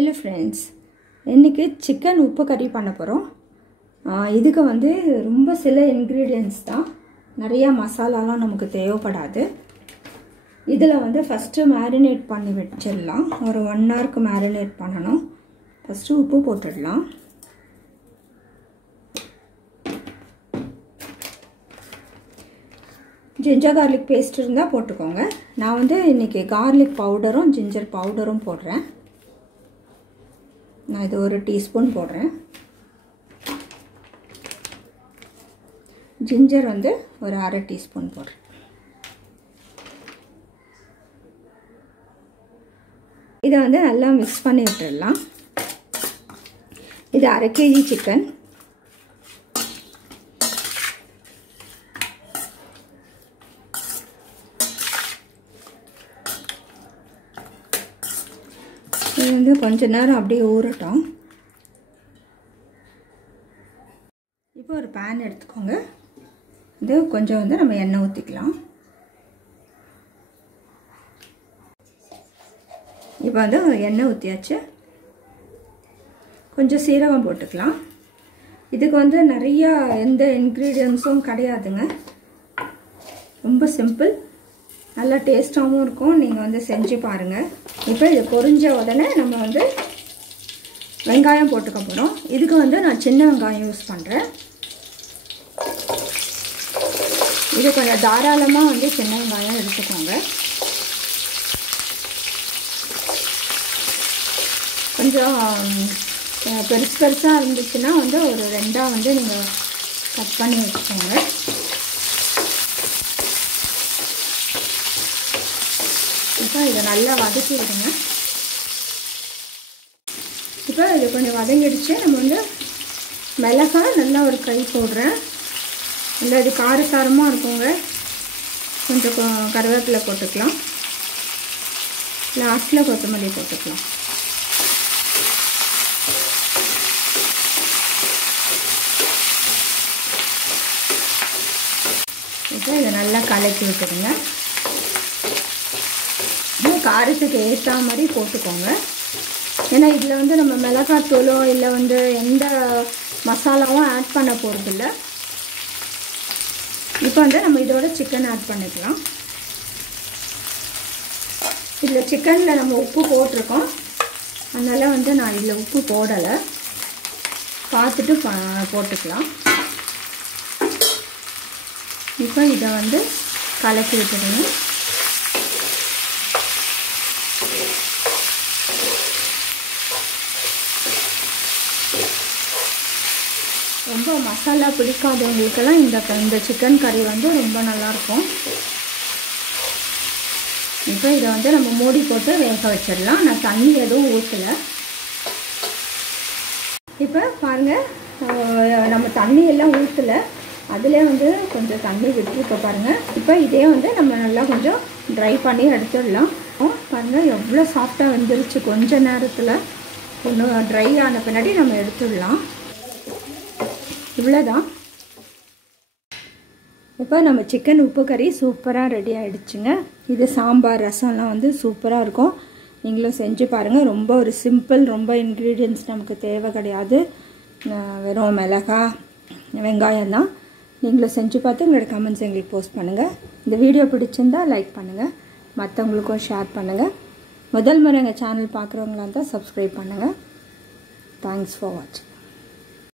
Hello friends, இன்னைக்கு chicken உப்பு கறி பண்ண போறோம். இதுக்கு வந்து ரொம்ப சில ingredients தான். நிறைய மசாலாலாம் நமக்கு தேவைப்படாது. இதல வந்து first marinate பண்ணி வெச்சிரலாம். ஒரு 1 hour க்கு marinate பண்ணனும். first உப்பு போட்டுடலாம். ginger garlic paste இருந்தா போட்டுக்கோங்க. நான் வந்து இன்னைக்கு garlic powderரும் ginger powderரும் போடுறேன். நான் இது ஒரு டீஸ்பூன் போடுறேன். ginger வந்து ஒரு அரை டீஸ்பூன் போடுறேன். இத வந்து நல்லா mix பண்ணி விட்டுறலாம். இது 1/2 kg chicken. இது வந்து கொஞ்ச நேரம் அப்படியே ஊறட்டும். இப்போ ஒரு pan எடுத்துக்கோங்க. இது கொஞ்சம் வந்து நம்ம எண்ணெய் ஊத்திக்கலாம். இப்போ வந்து எண்ணெய் ஊத்தியாச்சு. கொஞ்சம் சீரகம் போட்டுக்கலாம். இதுக்கு வந்து நிறைய எந்த இன்கிரிடியன்ட்ஸும் கிடையாதுங்க. ரொம்ப சிம்பிள். நல்ல டேஸ்டாவும் இருக்கும். நீங்க வந்து செஞ்சு பாருங்க. இப்போ இது பொரிஞ்ச உடனே நம்ம வந்து வெங்காயம் போட்டுக்க போறோம். இதுக்கு வந்து நான் சின்ன வெங்காயம் யூஸ் பண்றேன். இது கொஞ்சம் தாராளமா வந்து சின்ன வெங்காயம் எடுத்துக்கோங்க. கொஞ்சம் பெருசா இருந்துச்சுன்னா வந்து ஒரு ரெண்டா வந்து நீங்க கட் பண்ணி வச்சுக்கோங்க. இப்போ இத நல்லா வதக்கி விடுங்க. இப்போ இது கொஞ்சம் வதங்கிடுச்சு. நம்ம வந்து மிளகாய் நல்லா ஒரு கை போடுறேன். இல்ல இது காரசாரமா இருக்குங்க. கொஞ்சம் கருவேப்பிலை போட்டுக்கலாம். லாஸ்ட்ல கொத்தமல்லி போட்டுக்கலாம். இப்போ இத நல்லா கலக்கி விட்டுடுங்க. காரத்துக்கு ஏற்ற மாதிரி போட்டுக்கோங்க. ஏன்னா இதுல வந்து நம்ம மிளகாய் தூளோ இல்ல வந்து எந்த மசாலாவும் ஆட் பண்ண போறது இல்ல. இப்போ வந்து நம்ம இதோட chicken ஆட் பண்ணிக்கலாம். இதுல chickenல நம்ம உப்பு போட்டுறோம். அதனால வந்து நான் இதுல உப்பு போடல. பார்த்துட்டு போட்டுக்கலாம். இப்போ இத வந்து கலக்கி விட்டுடுங்க. ரொம்ப மசாலா பிடிக்காதவங்களுக்கெல்லாம் இந்த chicken curry வந்து ரொம்ப நல்லா இருக்கும். இப்போ இத வந்து நம்ம மூடி போட்டு வேக வச்சிரலாம். நான் தண்ணி எதுவும் ஊத்தல. இப்போ பாருங்க நம்ம தண்ணி எல்லாம் ஊத்தல. அதிலே வந்து கொஞ்சம் தண்ணி விட்டுருக்கு பாருங்க. இப்போ இதே வந்து நம்ம நல்லா கொஞ்சம் dry பண்ணி எடுத்துடலாம். பாருங்க எவ்வளவு சாஃப்ட்டா வெந்துருச்சு கொஞ்ச நேரத்துல. இன்னும் dry ஆன பின்னாடி நம்ம எடுத்துடலாம். இவ்வளவுதான். இப்போ நம்ம chicken உப்பு கறி சூப்பரா ரெடி ஆயிடுச்சுங்க. இது சாம்பார் ரசம்லாம் வந்து சூப்பரா இருக்கும். நீங்களும் செஞ்சு பாருங்க. ரொம்ப ஒரு சிம்பிள். ரொம்ப ingredients நமக்கு தேவை கிடையாது. வெறும் மிளகாய் வெங்காயம் தான். நீங்களும் செஞ்சு பார்த்து உங்களோட கமெண்ட்ஸ் எங்களுக்கு போஸ்ட் பண்ணுங்க. இந்த வீடியோ பிடிச்சிருந்தா லைக் பண்ணுங்க. மற்றவங்களுக்கும் ஷேர் பண்ணுங்க. முதல் முறை எங்கள் சேனல் பார்க்குறவங்களா இருந்தால் சப்ஸ்கிரைப் பண்ணுங்க. தேங்க்ஸ் ஃபார் வாட்சிங்.